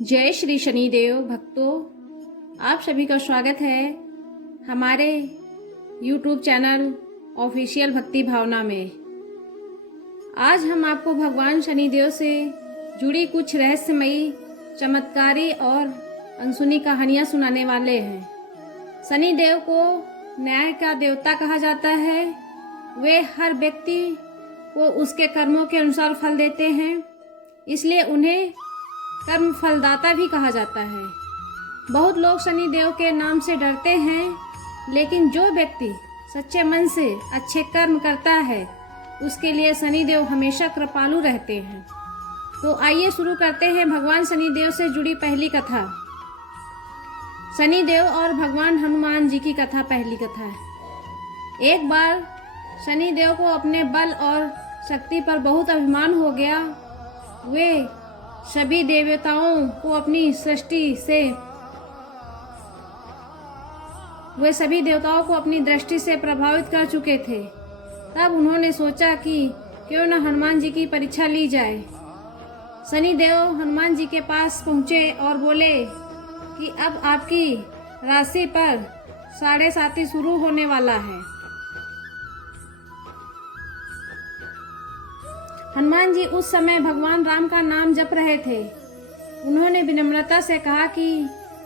जय श्री शनिदेव भक्तों, आप सभी का स्वागत है हमारे YouTube चैनल ऑफिशियल भक्ति भावना में। आज हम आपको भगवान शनिदेव से जुड़ी कुछ रहस्यमयी, चमत्कारी और अनसुनी कहानियाँ सुनाने वाले हैं। शनिदेव को न्याय का देवता कहा जाता है। वे हर व्यक्ति को उसके कर्मों के अनुसार फल देते हैं, इसलिए उन्हें कर्म फलदाता भी कहा जाता है। बहुत लोग शनिदेव के नाम से डरते हैं, लेकिन जो व्यक्ति सच्चे मन से अच्छे कर्म करता है उसके लिए शनिदेव हमेशा कृपालु रहते हैं। तो आइए शुरू करते हैं भगवान शनिदेव से जुड़ी पहली कथा। शनिदेव और भगवान हनुमान जी की कथा। पहली कथा है। एक बार शनिदेव को अपने बल और शक्ति पर बहुत अभिमान हो गया। वे सभी देवताओं को अपनी दृष्टि से प्रभावित कर चुके थे। तब उन्होंने सोचा कि क्यों न हनुमान जी की परीक्षा ली जाए। शनिदेव हनुमान जी के पास पहुँचे और बोले कि अब आपकी राशि पर 7.5 शुरू होने वाला है। हनुमान जी उस समय भगवान राम का नाम जप रहे थे। उन्होंने विनम्रता से कहा कि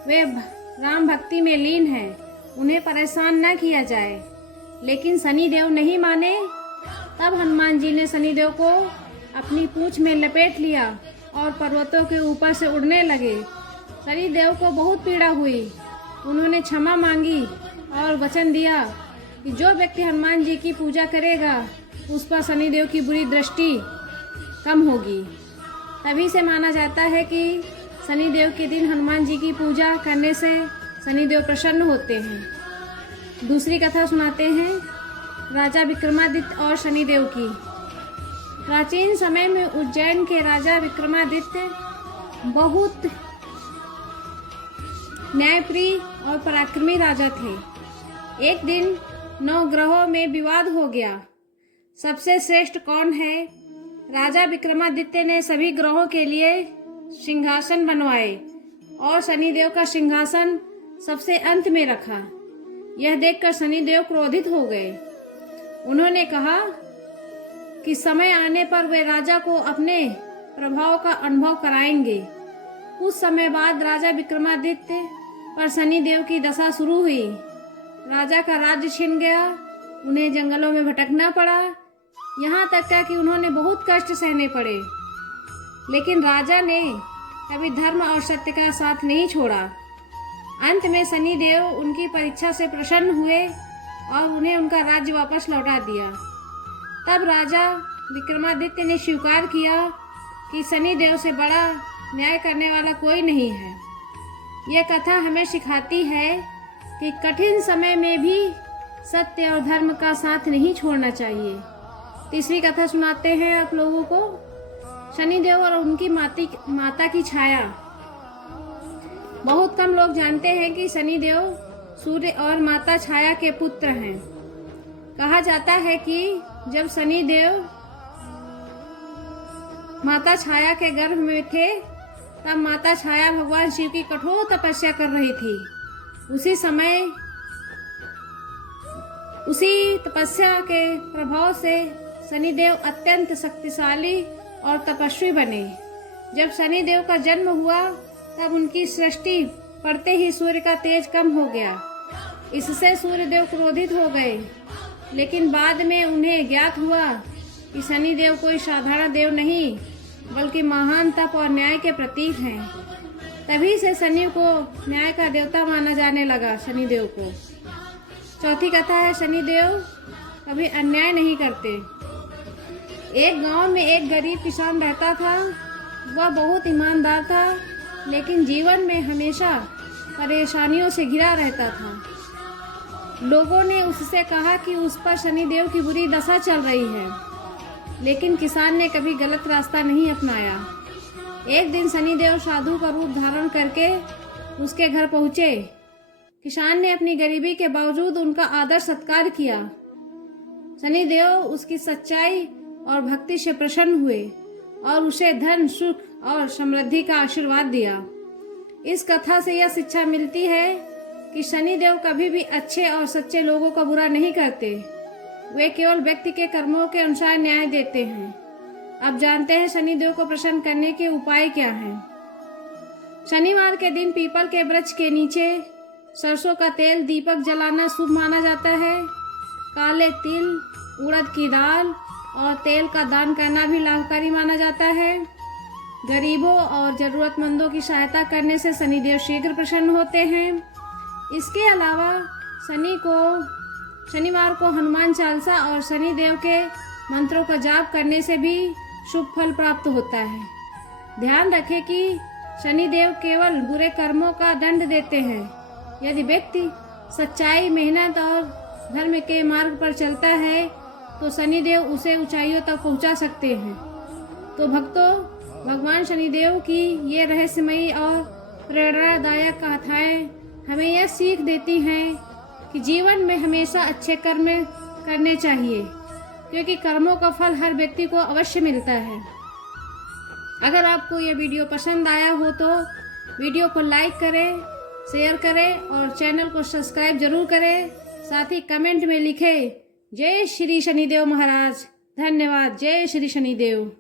वे राम भक्ति में लीन हैं, उन्हें परेशान न किया जाए, लेकिन शनिदेव नहीं माने। तब हनुमान जी ने शनिदेव को अपनी पूंछ में लपेट लिया और पर्वतों के ऊपर से उड़ने लगे। शनिदेव को बहुत पीड़ा हुई। उन्होंने क्षमा मांगी और वचन दिया कि जो व्यक्ति हनुमान जी की पूजा करेगा उस पर शनिदेव की बुरी दृष्टि कम होगी। तभी से माना जाता है कि शनिदेव के दिन हनुमान जी की पूजा करने से शनिदेव प्रसन्न होते हैं। दूसरी कथा सुनाते हैं राजा विक्रमादित्य और शनिदेव की। प्राचीन समय में उज्जैन के राजा विक्रमादित्य बहुत न्यायप्रिय और पराक्रमी राजा थे। एक दिन 9 ग्रहों में विवाद हो गया, सबसे श्रेष्ठ कौन है। राजा विक्रमादित्य ने सभी ग्रहों के लिए सिंहासन बनवाए और शनिदेव का सिंहासन सबसे अंत में रखा। यह देखकर शनिदेव क्रोधित हो गए। उन्होंने कहा कि समय आने पर वे राजा को अपने प्रभाव का अनुभव कराएंगे। कुछ समय बाद राजा विक्रमादित्य पर शनिदेव की दशा शुरू हुई। राजा का राज्य छिन गया, उन्हें जंगलों में भटकना पड़ा, यहाँ तक कि उन्होंने बहुत कष्ट सहने पड़े। लेकिन राजा ने कभी धर्म और सत्य का साथ नहीं छोड़ा। अंत में शनिदेव उनकी परीक्षा से प्रसन्न हुए और उन्हें उनका राज्य वापस लौटा दिया। तब राजा विक्रमादित्य ने स्वीकार किया कि शनिदेव से बड़ा न्याय करने वाला कोई नहीं है। यह कथा हमें सिखाती है कि कठिन समय में भी सत्य और धर्म का साथ नहीं छोड़ना चाहिए। तीसरी कथा सुनाते हैं आप लोगों को शनिदेव और उनकी माता की छाया। बहुत कम लोग जानते हैं कि शनिदेव सूर्य और माता छाया के पुत्र हैं। कहा जाता है कि जब शनिदेव माता छाया के गर्भ में थे तब माता छाया भगवान शिव की कठोर तपस्या कर रही थी। उसी तपस्या के प्रभाव से शनिदेव अत्यंत शक्तिशाली और तपस्वी बने। जब शनिदेव का जन्म हुआ तब उनकी सृष्टि पड़ते ही सूर्य का तेज कम हो गया। इससे सूर्यदेव क्रोधित हो गए, लेकिन बाद में उन्हें ज्ञात हुआ कि शनिदेव कोई साधारण देव नहीं बल्कि महान तप और न्याय के प्रतीक हैं। तभी से शनि को न्याय का देवता माना जाने लगा। शनिदेव को। चौथी कथा है शनिदेव कभी अन्याय नहीं करते। एक गांव में एक गरीब किसान रहता था। वह बहुत ईमानदार था, लेकिन जीवन में हमेशा परेशानियों से घिरा रहता था। लोगों ने उससे कहा कि उस पर शनिदेव की बुरी दशा चल रही है, लेकिन किसान ने कभी गलत रास्ता नहीं अपनाया। एक दिन शनिदेव साधु का रूप धारण करके उसके घर पहुंचे। किसान ने अपनी गरीबी के बावजूद उनका आदर सत्कार किया। शनिदेव उसकी सच्चाई और भक्ति से प्रसन्न हुए और उसे धन, सुख और समृद्धि का आशीर्वाद दिया। इस कथा से यह शिक्षा मिलती है कि शनिदेव कभी भी अच्छे और सच्चे लोगों का बुरा नहीं करते। वे केवल व्यक्ति के कर्मों के अनुसार न्याय देते हैं। अब जानते हैं शनिदेव को प्रसन्न करने के उपाय क्या हैं। शनिवार के दिन पीपल के वृक्ष के नीचे सरसों का तेल दीपक जलाना शुभ माना जाता है। काले तिल, उड़द की दाल और तेल का दान करना भी लाभकारी माना जाता है। गरीबों और जरूरतमंदों की सहायता करने से शनिदेव शीघ्र प्रसन्न होते हैं। इसके अलावा शनिवार को हनुमान चालीसा और शनिदेव के मंत्रों का जाप करने से भी शुभ फल प्राप्त होता है। ध्यान रखें कि शनिदेव केवल बुरे कर्मों का दंड देते हैं। यदि व्यक्ति सच्चाई, मेहनत और धर्म के मार्ग पर चलता है तो शनिदेव उसे ऊंचाइयों तक पहुंचा सकते हैं। तो भक्तों, भगवान शनिदेव की ये रहस्यमयी और प्रेरणादायक गाथाएं हमें यह सीख देती हैं कि जीवन में हमेशा अच्छे कर्म करने चाहिए, क्योंकि कर्मों का फल हर व्यक्ति को अवश्य मिलता है। अगर आपको यह वीडियो पसंद आया हो तो वीडियो को लाइक करें, शेयर करें और चैनल को सब्सक्राइब जरूर करें। साथ ही कमेंट में लिखें जय श्री शनिदेव महाराज। धन्यवाद। जय श्री शनिदेव।